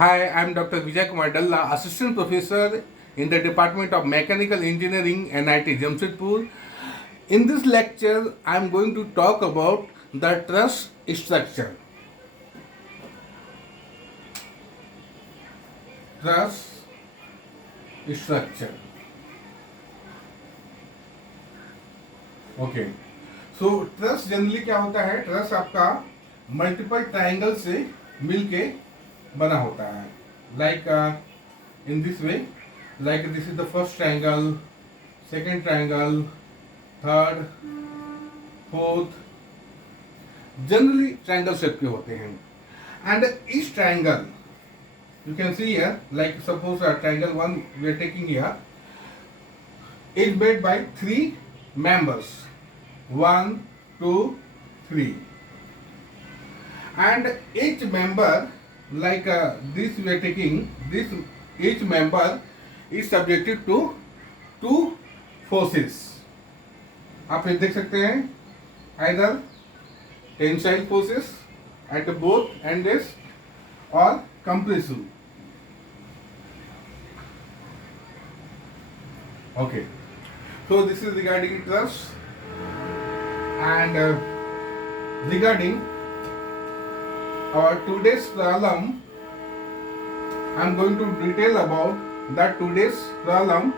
Hi, I'm Dr. Vijay Kumar Dalla, Assistant Professor in the Department of Mechanical Engineering, NIT Jamshedpur. In this lecture, I'm going to talk about the truss structure. Truss structure. Okay. So truss generally क्या होता है? Truss आपका multiple triangle से मिलके बना होता है. Like in this way, like this is the first triangle, second triangle, third, fourth, generally triangle shape के होते हैं. And each triangle you can see here, like suppose triangle 1 we are taking here, is made by 3 members, 1, 2, 3, and each member, like this we are taking this, each member is subjected to 2 forces. आप ये देख सकते हैं, either tensile forces at both ends or compressive. Okay, so this is regarding truss. And regarding our today's problem, I'm going to detail about that today's problem.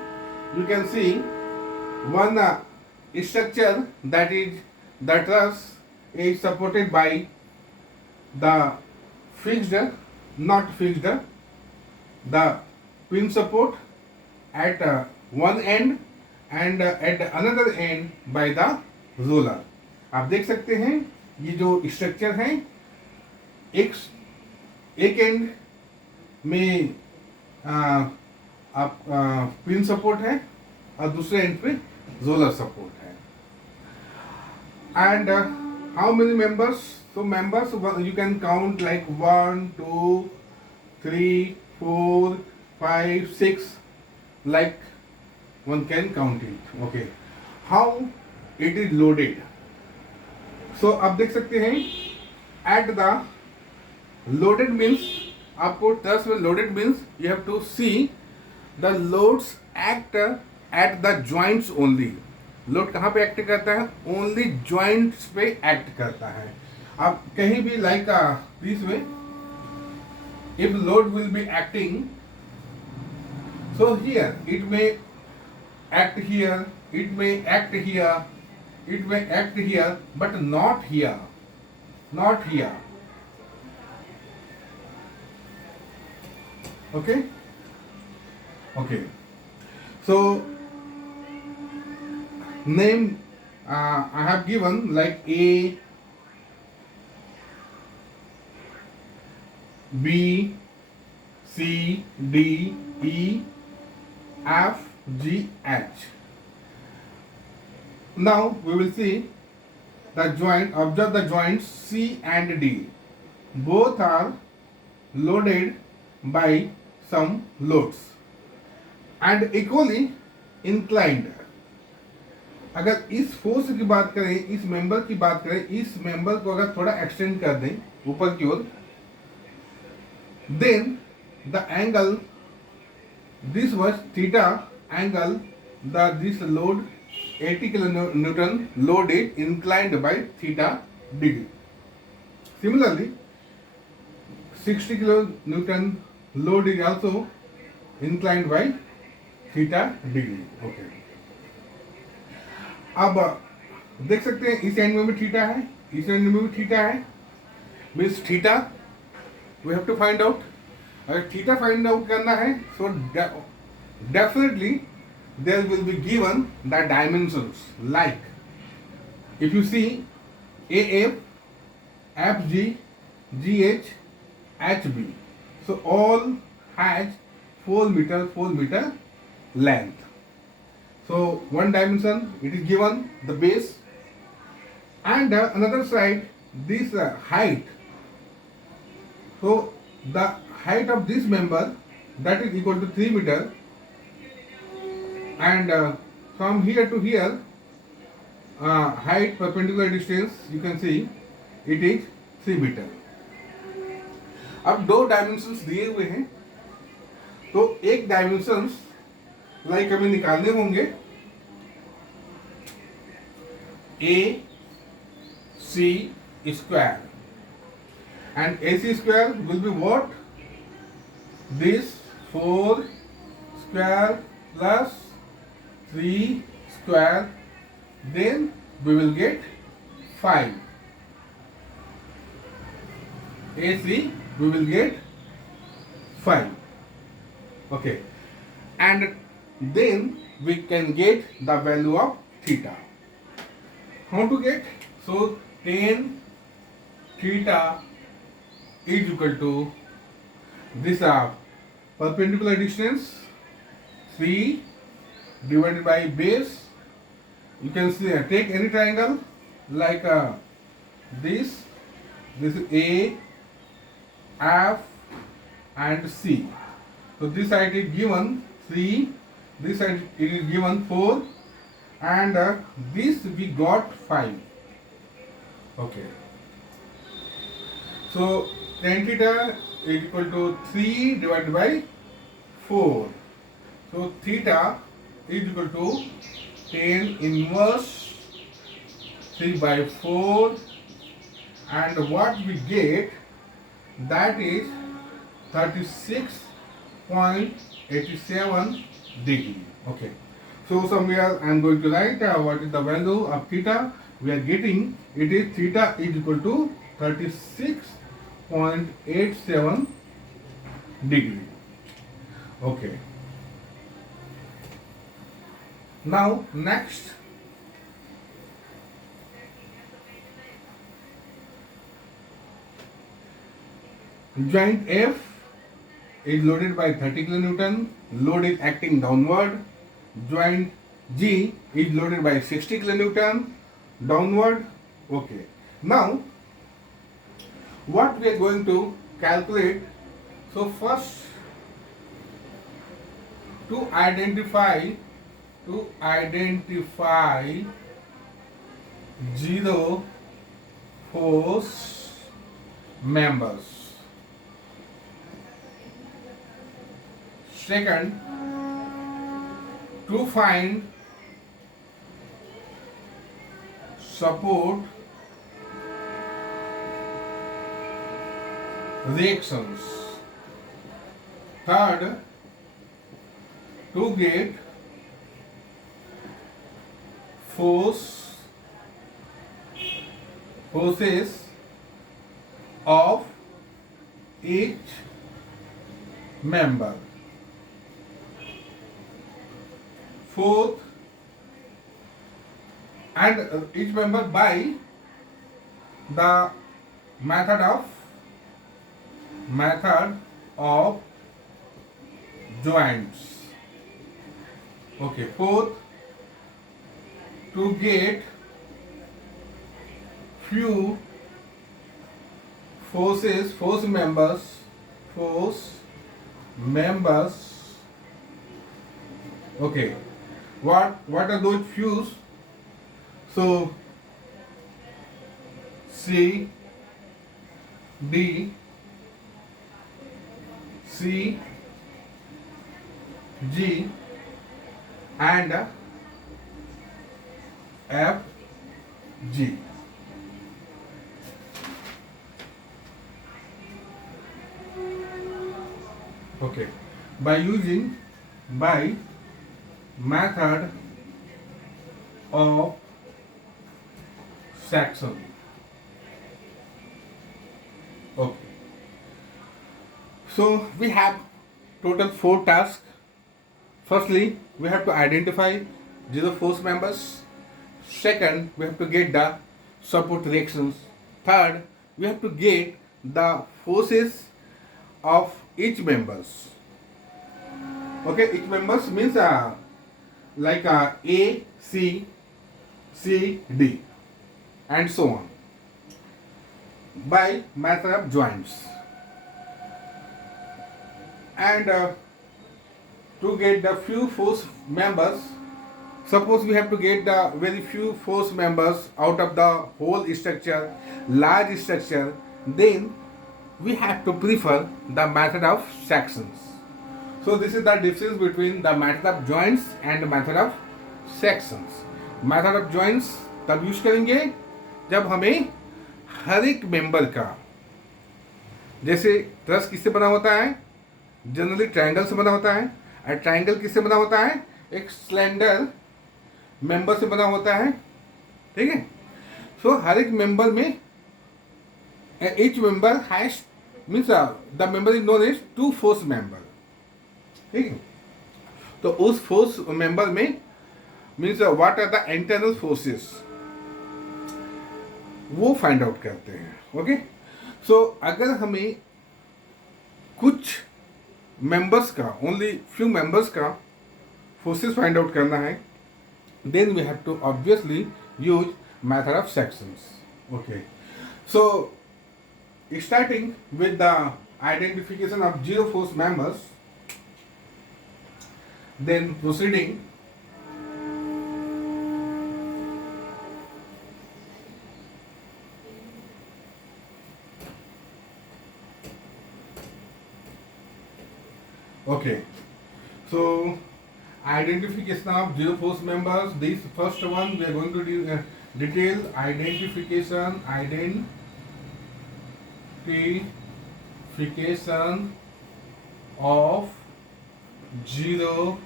You can see one structure, that is the truss, is supported by the fixed, not fixed, the pin support at one end and at another end by the roller. आप देख सकते हैं ये जो structure है, एक and में आप पिन सपोर्ट है और दूसरे एंड पे रोलर सपोर्ट है. And how many members? So members you can count like 1, 2, 3, 4, 5, 6, like one can count it. Okay, how it is loaded? So आप देख सकते हैं at the loaded means, आपको ट्रस में loaded means you have to see the loads act at the joints only. Load कहाँ पे act करता है? ओनली जॉइंट्स पे एक्ट करता है. आप कहीं भी like this way, if load will be acting, so here it may act here, it may act here, it may act here, but not here, not here. Okay, okay, so name I have given like A, B, C, D, E, F, G, H. Now we will see the joint. Observe the joints C and D. Both are loaded by some loads and equally inclined. अगर इस force की बात करें, इस member की बात करें, इस मेंबर को अगर थोड़ा एक्सटेंड कर दें ऊपर की ओर, then the angle, this was theta angle, this load 80 kilonewton load is inclined by theta degree. Similarly 60 kilonewton load is also inclined by theta degree. Okay, अब देख सकते हैं इस एंड में भी थीटा है, इस एंड में भी थीटा है. Means theta we have to find out. अगर थीटा फाइंड आउट करना है, so definitely there will be given the dimensions, like if you see AF, FG, GH, HB, so all has 4 meter length. So one dimension it is given, the base, and another side this height. So the height of this member, that is equal to 3 meter, and from here to here height perpendicular distance, you can see it is 3 meter. अब दो dimensions दिए हुए हैं, तो एक dimensions like हमें निकालने होंगे A C square, and A C square will be what, this 4 square plus 3 square, then we will get 5. AC we will get 5. Okay, and then we can get the value of theta. How to get? So tan theta is equal to this perpendicular distance 3 divided by base. You can see take any triangle like this is A, F and C. So this side is given 3, this side it is given 4, and this we got 5. Okay, so tan theta is equal to 3 divided by 4. So theta is equal to tan inverse 3 by 4, and what we get, that is 36.87 degree. Okay, so somewhere I am going to write what is the value of theta. We are getting it is theta is equal to 36.87 degree. Okay, now next, joint F is loaded by 30 kN, load is acting downward. Joint G is loaded by 60 kN, downward. Okay, now what we are going to calculate? So first, to identify zero force members. Second, to find support reactions. Third, to get forces of each member. Fourth, and each member by the method of joints. Okay, fourth, to get few force members. Okay, what are those fews? So C, D, C, G and F, G. Okay, by method of section. Okay, so we have total 4 tasks. Firstly, we have to identify zero force members. Second, we have to get the support reactions. Third, we have to get the forces of each members. Okay, each members means like A, C, D and so on by method of joints. And to get the few force members, suppose we have to get the very few force members out of the whole structure, large structure, then we have to prefer the method of sections. So this is the difference between the method of joints and the method of sections. Method of joints तब use करेंगे जब हमें हर एक member का, जैसे truss किससे बना होता है, जनरली ट्रायंगल से बना होता है, और ट्रायंगल किससे बना होता है, एक स्लेंडर मेंबर से बना होता है, ठीक है. सो हर एक मेंबर में each member has means the member is known as two force member, ठीक है. तो उस फोर्स मेंबर में means what are the internal forces वो फाइंड आउट करते हैं. ओके. सो अगर हमें कुछ मेंबर्स का, ओनली फ्यू मेंबर्स का फोर्सेस फाइंड आउट करना है, then we have to obviously use method of sections. Okay. So starting with the identification of zero force members, then proceeding okay. So identification of zero force members, this first one we are going to detail identification of zero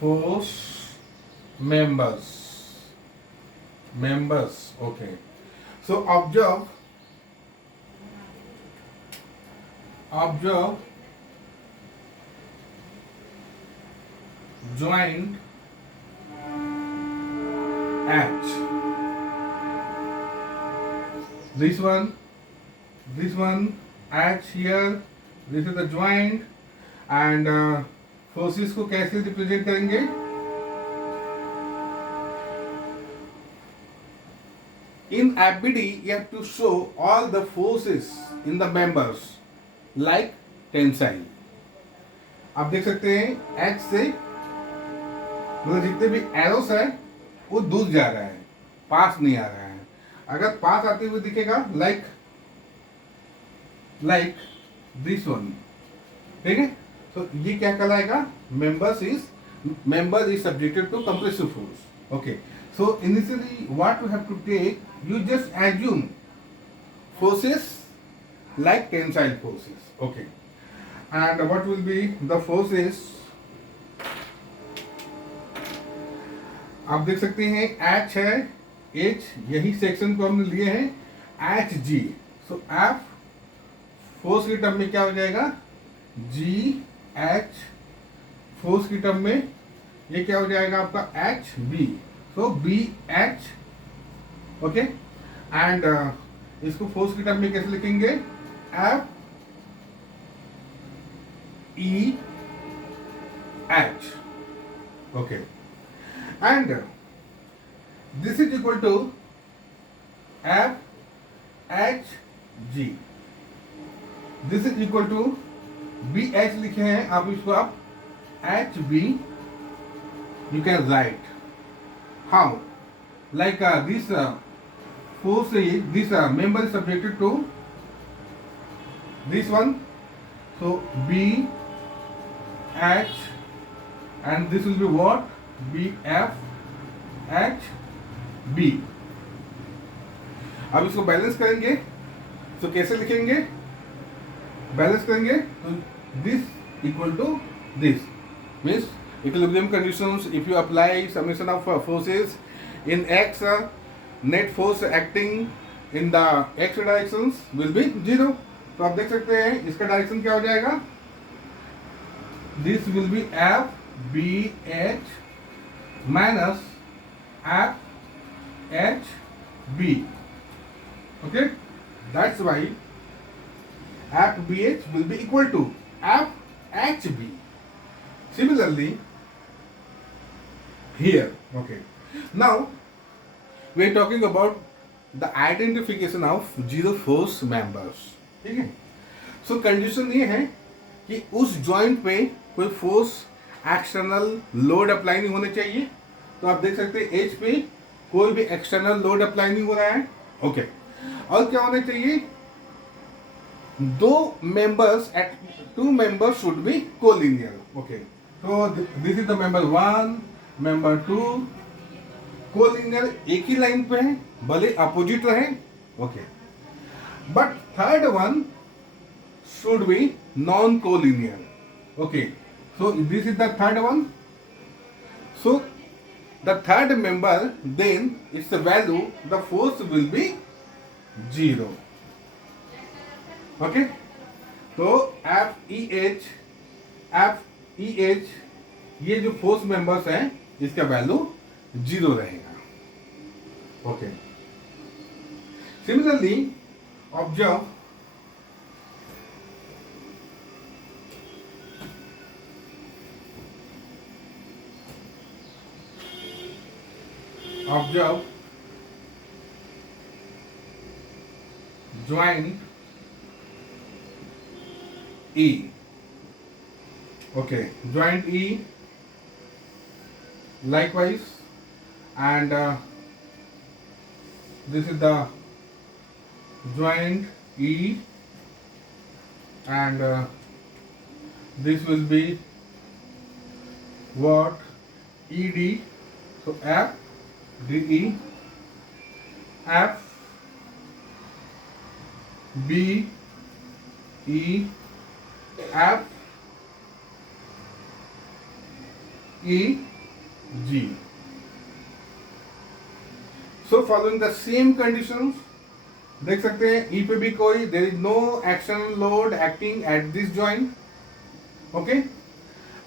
force members. Okay. So observe joint H. This one H here, this is the joint, and forces को कैसे represent करेंगे, in FBD you have to show all the forces in the members like tensile. आप देख सकते हैं H से मतलब जितने भी एरोस है वो दूर जा रहा है, पास नहीं आ रहा है. अगर पास आते हुए दिखेगा लाइक दिस वन, ठीक है. तो ये क्या कहलाएगा, member is subjected to compressive force. Okay. So initially what you have to take, you just assume forces like tensile forces. Okay. And what will be the forces, आप देख सकते हैं H है, H यही सेक्शन को हमने लिए हैं, HG. सो F फोर्स की टर्म में क्या हो जाएगा, GH. फोर्स की टर्म में ये क्या हो जाएगा आपका HB. So BH. Okay. And इसको फोर्स की टर्म में कैसे लिखेंगे, FEH. Okay. And this is equal to FHG. This is equal to BH लिखे हैं, आप इसको आप HB you can write. How? Like this force is, this member is subjected to this one. So BH, and this will be what? BFHB. अब इसको balance करेंगे, तो कैसे लिखेंगे, बैलेंस करेंगे तो this equal to this means equilibrium conditions. If you apply summation of forces in x, net force acting in the x directions will be 0. तो आप देख सकते हैं इसका डायरेक्शन क्या हो जाएगा, this will be FBH minus FHB. Okay, that's why FBH will be equal to FHB. Similarly here, okay, now we are talking about the identification of zero force members. ठीक है. सो कंडीशन ये है कि उस joint पे कोई force external load apply नहीं होने चाहिए. तो आप देख सकते हैं एच पे कोई भी एक्सटर्नल लोड अप्लाई नहीं हो रहा है. ओके. और क्या होना चाहिए, दो members at two members should be collinear. Okay, so this is the member 1, member 2, collinear एक ही लाइन पे है, भले अपोजिट रहे. Okay, but third one should be non-collinear. Okay, so this is the third one. So the third member, then its value, the force will be 0. Okay, तो F E H ये जो force members हैं इसका value 0 रहेगा. Okay, similarly observe joint E. Okay, joint E likewise, and this is the joint E, and this will be what? ED. So F DE, F B E, F E G. So following the same conditions, देख सकते हैं E पे भी कोई there is no action load acting at this joint. Okay,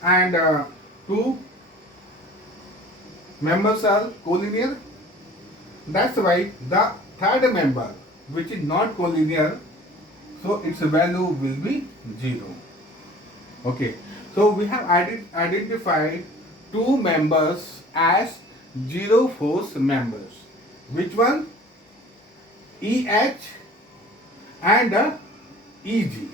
and two members are collinear. That's why the third member, which is not collinear, so its value will be 0. Okay, so we have identified two members as zero force members. Which one? EH and EG.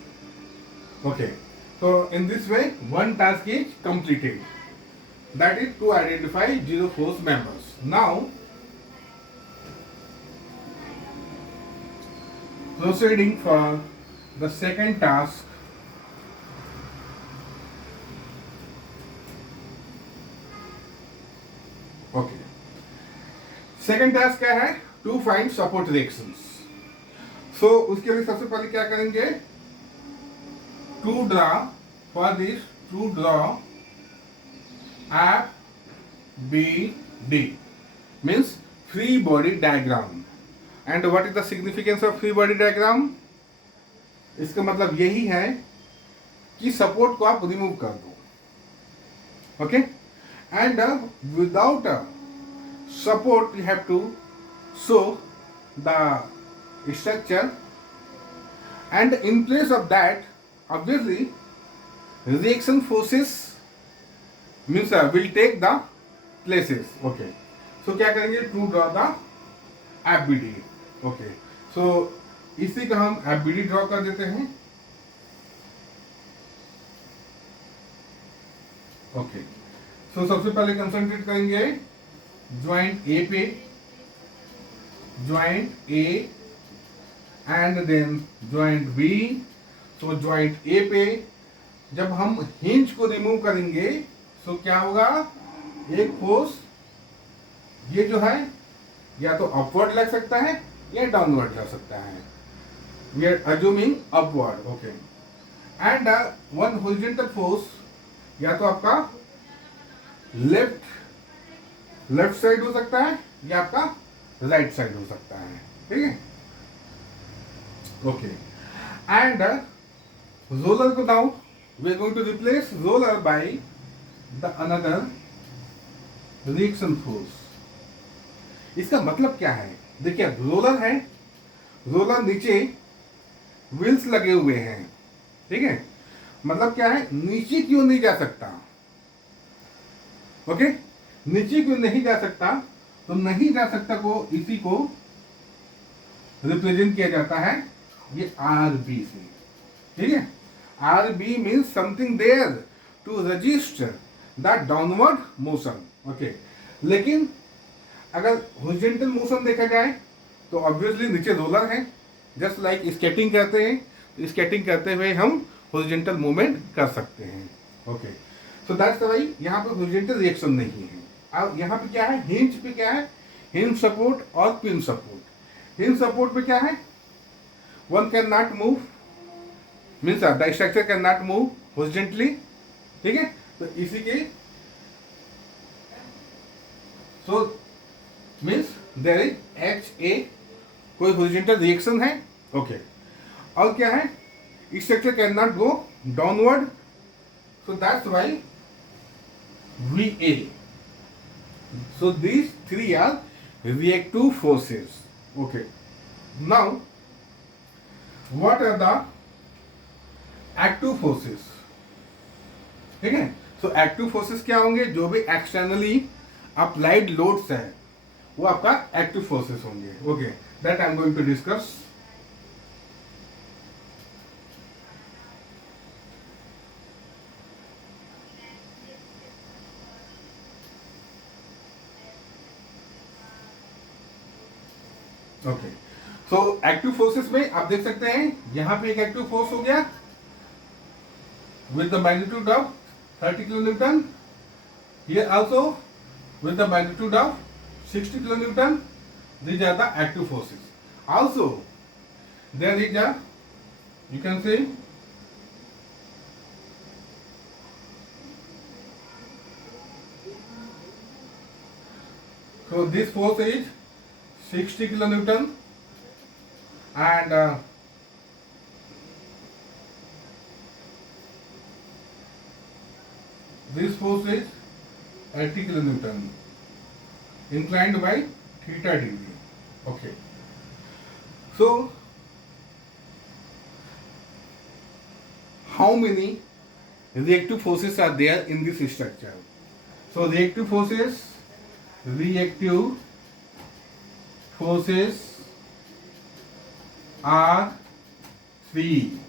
Okay, so in this way one task is completed, that is to identify zero force members. Now proceeding for the second task. Okay, second task क्या है? To find support reactions. So उसके लिए सबसे पहले क्या करेंगे? To draw for this, to draw F B D means free body diagram. And what is the significance of free body diagram? इसका मतलब यही है कि सपोर्ट को आप रिमूव कर दो. Okay, and without support you have to show the structure, and in place of that obviously reaction forces means will take the places. Okay, so क्या करेंगे? To draw the FBD. Okay, so इसी का हम FBD draw कर देते हैं. Okay, सो सबसे पहले कंसंट्रेट करेंगे ज्वाइंट ए पे, joint A and then joint B. So joint A पे जब हम हिंज को रिमूव करेंगे तो क्या होगा? एक फोर्स ये जो है या तो अपवर्ड लग सकता है या डाउनवर्ड लग सकता है. We are assuming upward. Okay, and one horizontal force या तो आपका लेफ्ट साइड हो सकता है या आपका राइट साइड हो सकता है. ठीक है. ओके, एंड रोलर को now we are going to replace roller by the another reaction force. इसका मतलब क्या है? देखिए, रोलर है, रोलर नीचे व्हील्स लगे हुए हैं. ठीक है, मतलब क्या है? नीचे क्यों नहीं जा सकता? ओके, नीचे क्यों नहीं जा सकता? तो नहीं जा सकता को इसी को रिप्रेजेंट किया जाता है ये RB से. ठीक है, RB means something there to register the downward motion. Okay, लेकिन अगर हॉरिजॉन्टल मोशन देखा जाए तो ऑब्वियसली नीचे रोलर है, जस्ट लाइक स्केटिंग करते हैं स्केटिंग करते हुए हम हॉरिजॉन्टल मूवमेंट कर सकते हैं। ओके, सो दैट्स वाई यहाँ पे हॉरिजॉन्टल रिएक्शन नहीं है। अब यहाँ पे क्या है, हिंज पे क्या है, हिंज सपोर्ट और पिन सपोर्ट। हिंज सपोर्ट पे क्या है, one can not move, means the structure can not move horizontally, ठीक है। तो इसी के so means there is H A, कोई हॉरिजॉन्टल रिएक्शन है। ओके, और क्या है, structure can not go downward, so that's why VA. So these three are reactive forces. Okay. Now, what are the active forces? ठीक है, सो active forces क्या होंगे, जो भी एक्सटर्नली अप्लाइड लोड्स हैं वो आपका एक्टिव फोर्सेस होंगे। Okay, that I am going to discuss. Okay, so active forces में आप देख सकते हैं यहां पे एक एक्टिव फोर्स हो गया with the magnitude of 30 kilonewton, here also with the magnitude of 60 kilonewton. These are the active forces. Also there is a, you can say, so this force is 60 kilonewton and this force is 80 kilonewton inclined by theta degree. Okay, so how many reactive forces are there in this structure? So reactive forces are 3.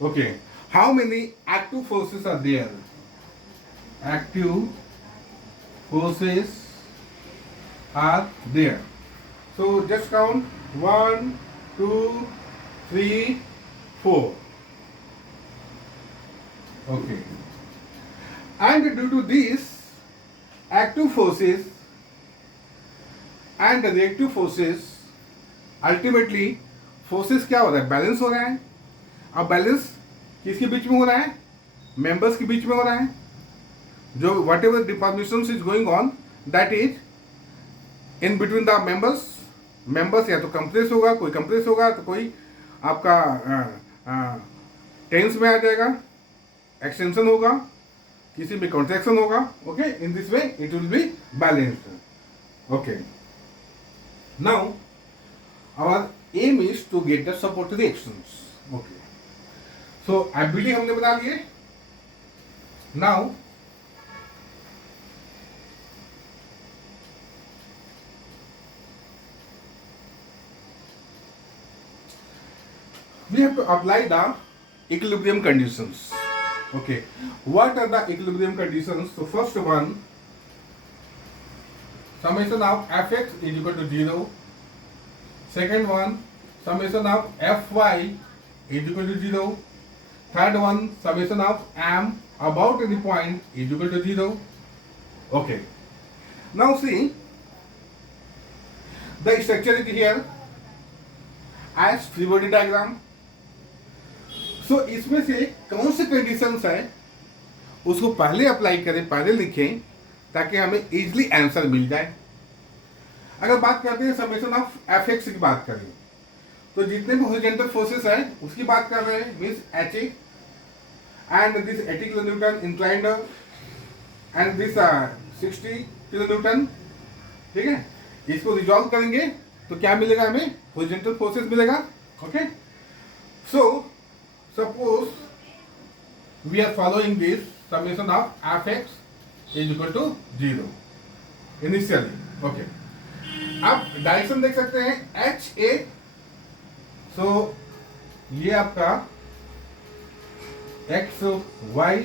Okay, how many active forces are there? Active forces are there. So just count 1, 2, 3, 4. Okay, and due to these active forces and the reactive forces, ultimately forces क्या हो रहा है, balance हो रहा है। अब balance किसके बीच में हो रहा है, मेंबर्स के बीच में हो रहा है। जो what ever deformation is going on that is in between the members या तो कंप्रेस होगा, कोई कंप्रेस होगा तो कोई आपका टेंस में आ जाएगा, एक्सटेंशन होगा, किसी में कॉन्ट्रैक्शन होगा। Okay, in this way it will be balanced. Okay, now our aim is to get the support reactions. Okay, so ability हमने बता लिए। Now we have to apply the equilibrium conditions. Okay, what are the equilibrium conditions? So first one, summation of fx is equal to 0. Second one, summation of fy is equal to 0. Third one, summation of m about any point is equal to 0. Okay, now see the structure is here as free body diagram. सो इसमें से कौन से conditions है उसको पहले apply करें, पहले लिखें, ताकि हमें इजीली आंसर मिल जाए। अगर बात करते हैं समेशन ऑफ एफ एक्स की बात करें तो जितने भी हॉरिजॉन्टल फोर्सेस हैं उसकी बात कर रहे हैं, means H A and this 80 kilonewton inclined and this 60 kilonewton. ठीक है, इसको रिजॉल्व करेंगे तो क्या मिलेगा, हमें हॉरिजॉन्टल फोर्सेस मिलेगा। Okay, so suppose we are following this summation of fx is equal to 0 initially. Okay, आप डायरेक्शन देख सकते हैं एच ए, सो ये आपका एक्स वाई,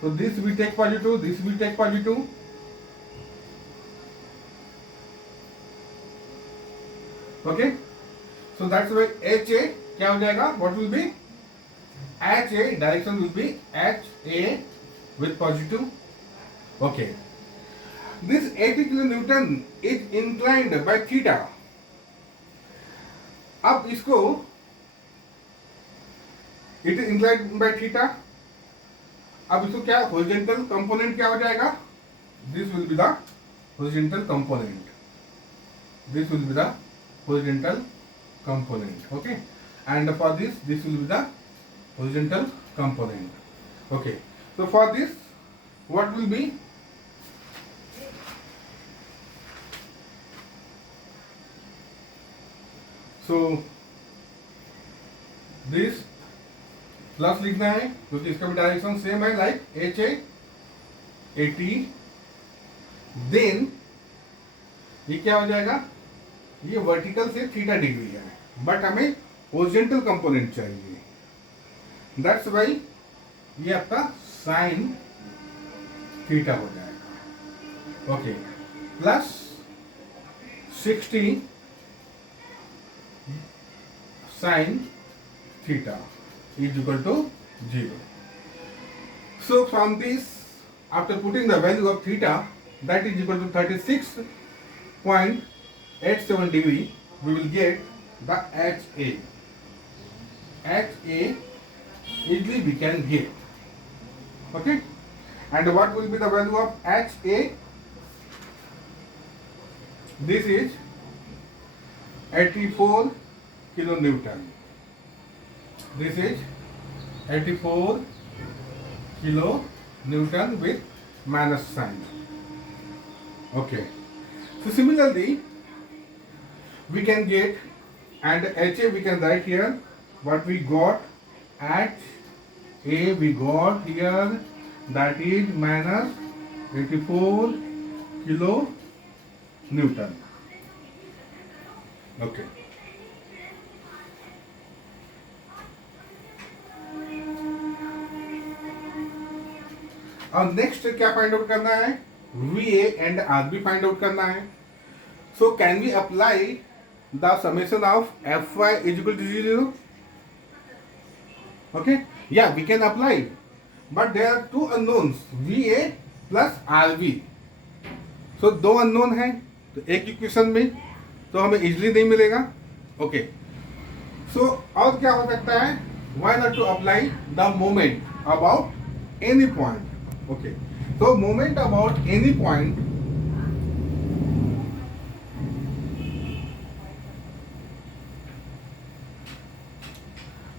तो this we take positive, this we take positive. Okay, so that's why H A क्या हो जाएगा, what will be H A, direction will be H A with positive. Okay, this 80 kilo newton is inclined by theta. अब इसको it is inclined by theta. अब इसको क्या horizontal component क्या हो जाएगा, this will be the horizontal component. This will be the horizontal component. Okay, and for this will be the horizontal component. Okay, so for this what will be, so this plus लिखना है क्योंकि इसका भी direction same है, like H A 80. Then ये क्या हो जाएगा, ये वर्टिकल से थीटा डिग्री है, बट हमें हॉरिजॉन्टल कंपोनेंट चाहिए. दैट्स वाई ये आपका साइन थीटा हो जाएगा. Okay, plus 60 sine theta is equal to 0. So from this, after putting the value of theta, that is equal to 36.87 degree, we will get the HA. HA easily we can get. Okay, and what will be the value of HA? This is 84 kilonewton. This is 84 kilonewton with minus sign. Okay, so similarly we can get, and HA we can write here what we got. HA we got here, that is minus 84 kilonewton. Okay, अब next क्या find out करना है, VA and RB find out करना है. So can we apply the summation of Fy is equal to 0? Okay, yeah we can apply, but there are two unknowns, VA plus RB. So दो unknown है तो एक equation में तो हमें easily नहीं मिलेगा. ओके, सो और क्या हो सकता है, why not to apply the moment about any point. Okay, so moment about any point,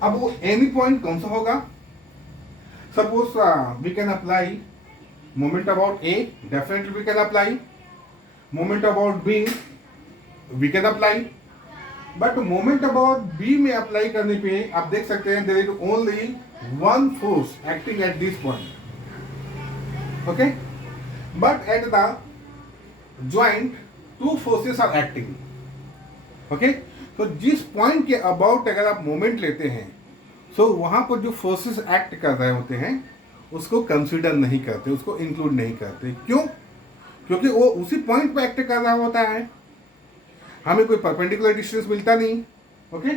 अब वो any point कौन सा होगा. Suppose we can apply moment about A, definitely we can apply. Moment about B we can apply, but moment about B में apply करने पे आप देख सकते हैं there is only one force acting at this point. Okay, but at the joint two forces are acting. Okay, तो जिस point के अबाउट अगर आप मोमेंट लेते हैं, so वहां पर जो फोर्सेस एक्ट कर रहे होते हैं उसको कंसीडर नहीं करते, उसको इंक्लूड नहीं करते. क्यों? क्योंकि वो उसी पॉइंट पे एक्ट कर रहा होता है, हमें कोई परपेंडिकुलर डिस्टेंस मिलता नहीं. ओके,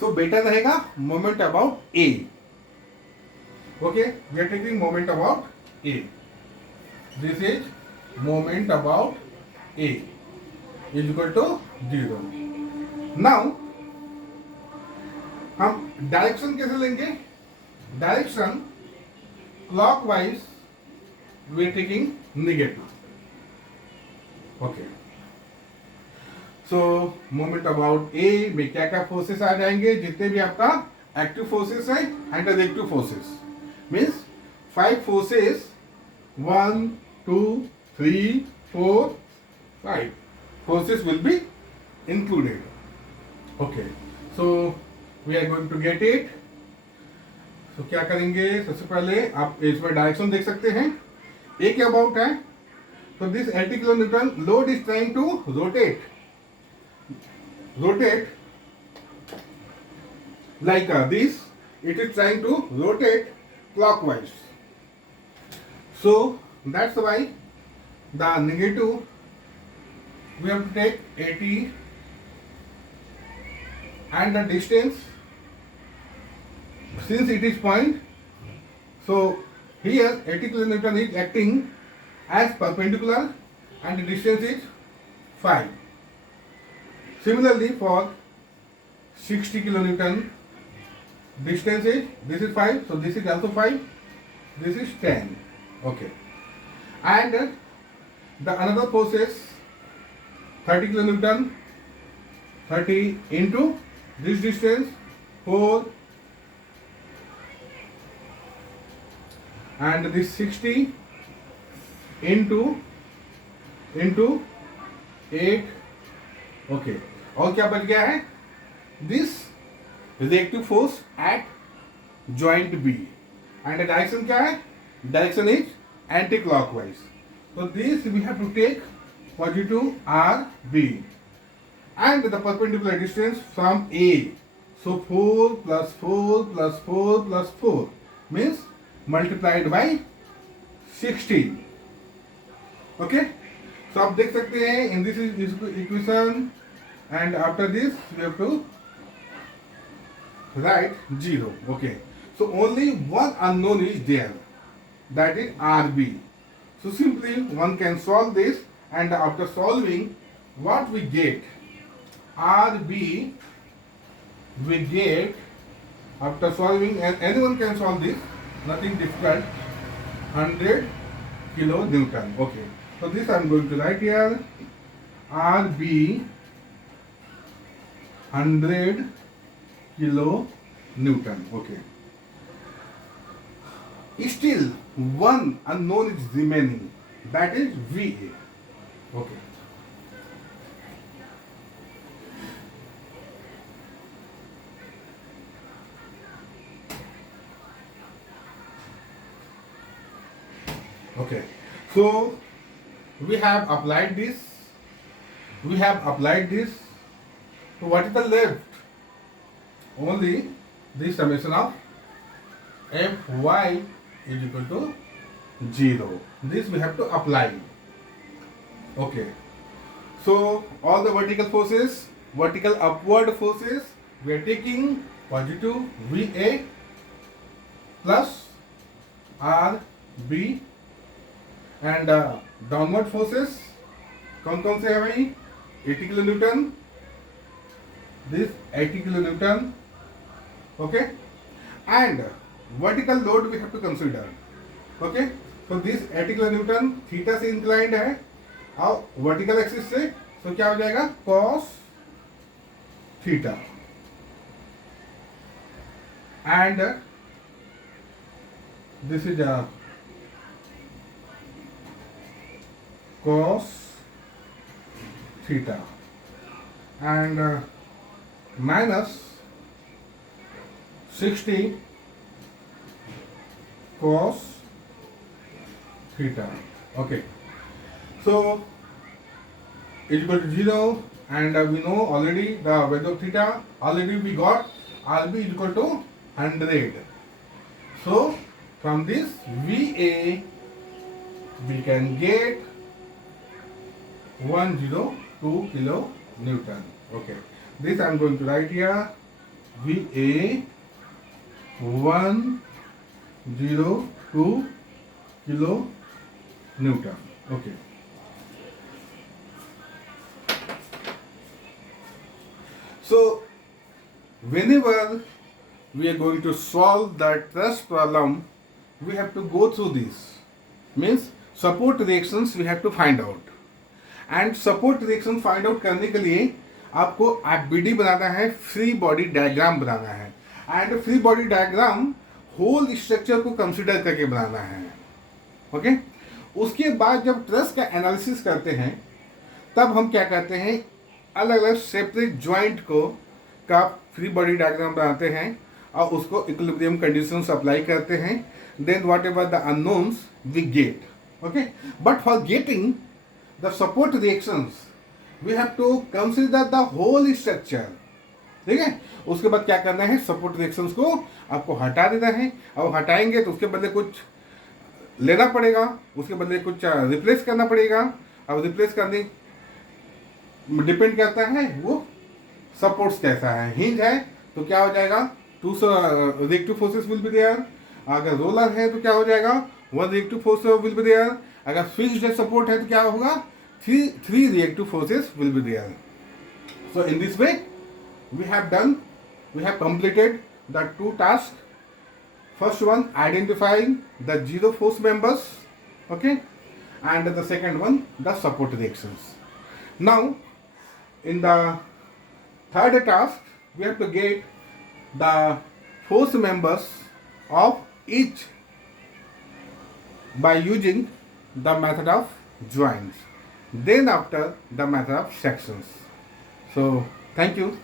सो बेटर रहेगा moment about A. Okay, we are taking moment about A. This is moment about A is equal to 0. Now हम डायरेक्शन कैसे लेंगे, direction clockwise we are taking negative. Okay, so moment about A में क्या क्या forces आ जाएंगे, जितने भी आपका एक्टिव फोर्सेस है and reactive forces, means 5 forces, 1 2 3 4 5 forces will be included. Okay, so we are going to get it. So क्या करेंगे, सबसे पहले आप इसमें डायरेक्शन देख सकते हैं. ए के अबाउट है, तो this 80 kilonewton load is trying to rotate like this. It is trying to rotate clockwise. So that's why the negative we have to take 80 and the distance since it is point, so here 80 kilonewton is acting as perpendicular and the distance is 5. Similarly for 60 kilonewton, distance is, this is 5, so this is also 5, this is 10. Okay. And the another force is 30 kilonewton, 30 into this distance 4, and this 60 into 8. Okay. और क्या बच गया है? This reactive force at joint B, and the direction क्या है? Direction is anti-clockwise. So this we have to take positive RB, and the perpendicular distance from A. So 4 plus 4 plus 4 plus 4 means multiplied by 16. Okay. So आप देख सकते हैं in this equation, and after this we have to write 0. Okay. So only one unknown is there, that is RB. So simply one can solve this, and after solving what we get, RB we get, after solving, and anyone can solve this, nothing difficult, 100 kilonewton. Okay. So this I am going to write here, RB 100 kilonewton. Okay. Still one unknown is remaining, that is VA. Okay. Okay. So we have applied this. So what is the left? Only the summation of Fy is equal to 0. This we have to apply. Okay. So all the vertical forces, vertical upward forces, we are taking positive Va plus Rb, and downward forces कौन से है भाई? 80 kilonewton, this 80 kilonewton. Okay. And vertical load we have to consider. Okay. So this 80 kilonewton theta से inclined है और vertical axis से, तो क्या हो जाएगा? cos theta, and this is a cos theta, and minus 60 cos theta. Okay. So is equal to 0, and we know already the value of theta. Already we got RB is equal to 100. So from this VA we can get 102 kilonewton. Okay. This I am going to write here, VA 102 kilonewton. Okay. So whenever we are going to solve the Truss problem, we have to go through this. Means support reactions we have to find out, and support reaction find out करने के लिए आपको FBD बनाना है, free body diagram बनाना है, and free body diagram whole structure को consider करके बनाना है. ओके. उसके बाद जब ट्रस का एनालिसिस करते हैं तब हम क्या करते हैं, अलग अलग सेपरेट जॉइंट को का फ्री बॉडी डायग्राम बनाते हैं और उसको इक्विलिब्रियम कंडीशंस अप्लाई करते हैं. Then whatever the unknowns we get. Okay. But for getting the support reactions we have to consider the whole structure. ठीक है. उसके बाद क्या करना है, सपोर्ट रिएक्शंस को आपको हटा देना है, और हटाएंगे तो उसके बदले कुछ लेना पड़ेगा, उसके बदले कुछ रिप्लेस करना पड़ेगा. अब रिप्लेस करने डिपेंड करता है वो सपोर्ट्स कैसा है. हिंज है तो क्या हो जाएगा, 2 reactive forces will be there. अगर रोलर है तो क्या हो जाएगा, 1 reactive force will be there. अगर fixed support है तो क्या होगा, 3 reactive forces will be there. So in this way we have completed the 2 tasks. First one, identifying the zero force members, okay, and the second one, the support reactions. Now in the third task we have to get the force members of each by using the method of joints, then after the method of sections. So thank you.